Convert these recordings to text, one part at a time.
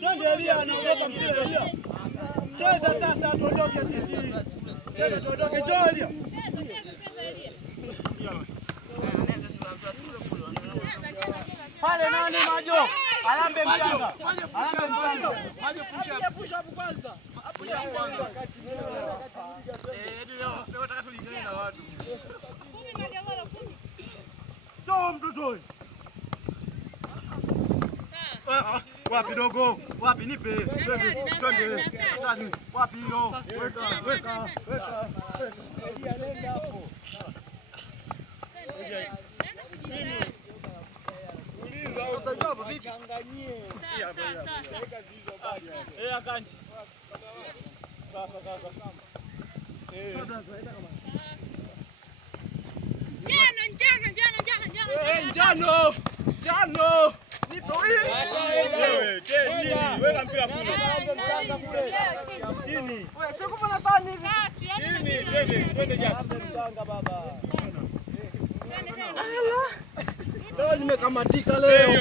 Twende Elia, anaondoka mpira Elia. Cheza sasa tuondoke sisi. Cheza tuondoke Elia. Cheza Elia. Pale nani Majo? Alambe mchanga. Alambe mchanga. Majo pusha hapo kwanza. Pusha hapo kwanza. Ndio nataka tulingane na watu. 10 Majo wala 10. Toa mtoto huyu. Sawa. Wapi dogo? Wapi nipe? Twende. Tani. Wapi hiyo? Weka. Elia nenda hapo. Uliza utajua vipi? Changanyie. Sawa. Akanji. Sasa kaka. Njano. Nipo hii. Wewe, weka mpira kule. Chini. Wewe sio kupana tani hivi. Chini, twende jasi. Mchanga baba. Leo nimekamatika leo. Mama.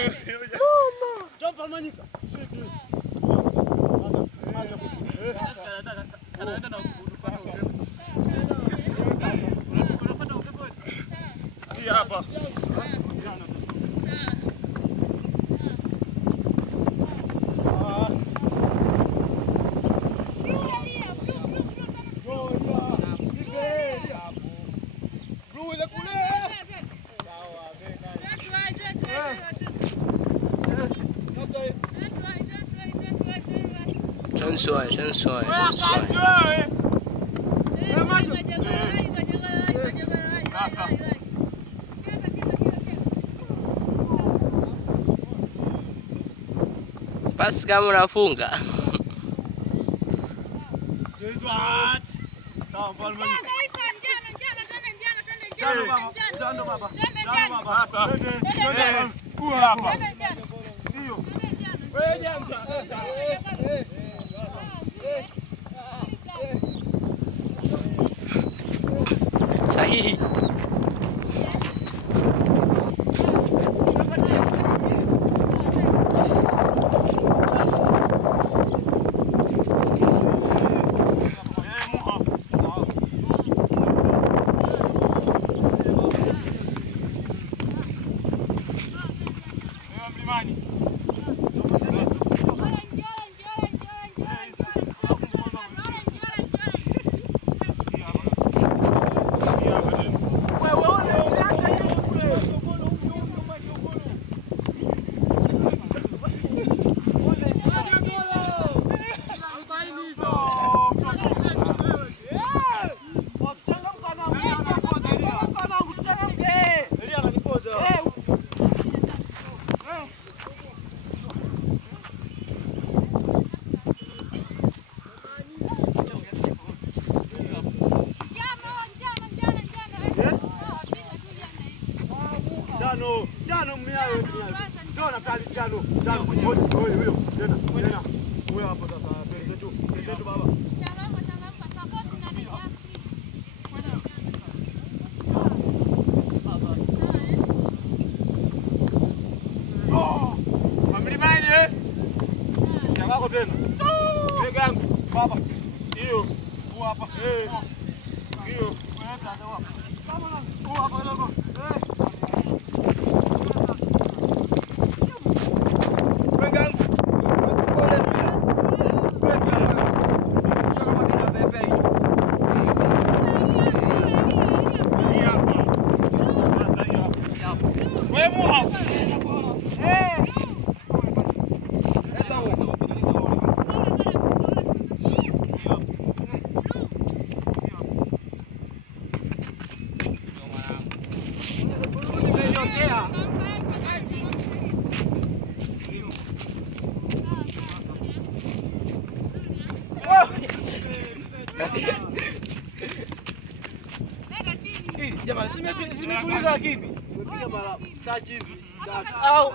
Jump Manika. Sweet. Anaenda na kufanya upepo. Unafuata upepo. Hii hapa. Shen Shuai. Pasi kama unafunga. Sawa bwana. Njano baba. Sasa. Hapa. Ndio. Wewe janja. Sahihi. Jano mmiawe. Jona kali jano. Huyo. Tena. Huyo hapo sasa. Twende tu baba. Changamka support na nini Amlimani Yako tena. Weka yangu baba. Hiyo. Hapa. Hiyo. Weka hapa. Kama hapa dogo. Jamani, simekuuliza akini. Umepiga mara touch hizi. Au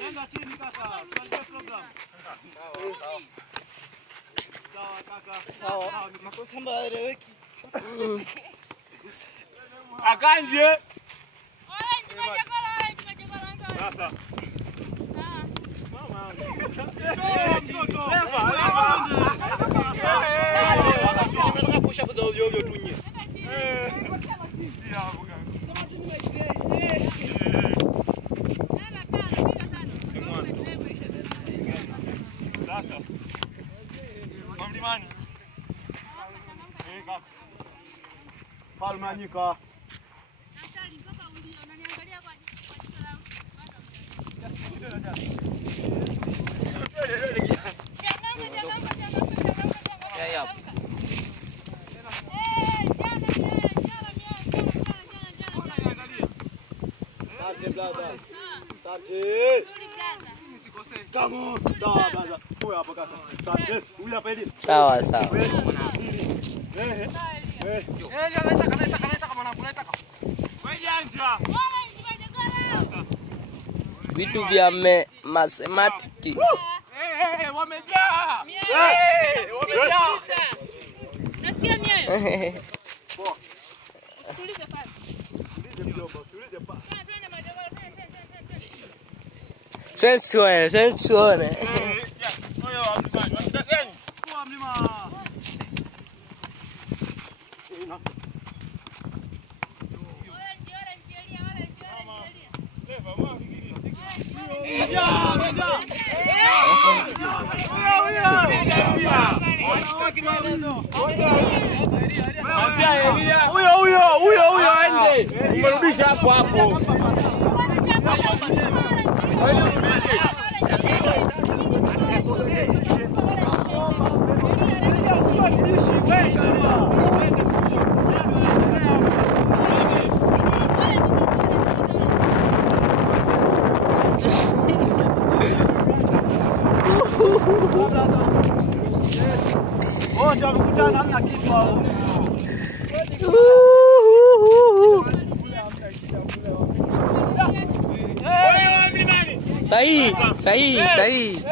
nenda chini kaka. Tuanze program. Sawa kaka. Sawa. Makosa mbaya eleweki. Akanje. Orange, Sasa. Pusha kwa ovyo ovyo tu nyie. Sasa. Kwa mlimani. Kaka. Falmanyika. Natali mpaka ulio unaniangalia kwa jicho langu. Asante brother. Asante. Kamo. Sawa brother. Huyu hapa kaka. Asante. Huyu hapa ili. Sawa sawa. Vitu vya mathematiki. Wamejaa. Nasikia mioyo. Tulize pale. Tulize pa. Sensuone. Kwa mlima. Huyo aende. Umerudisha hapo hapo. Rudishe. Wote wamekutana hamna kitu hapo. Sahihi. Sahihi.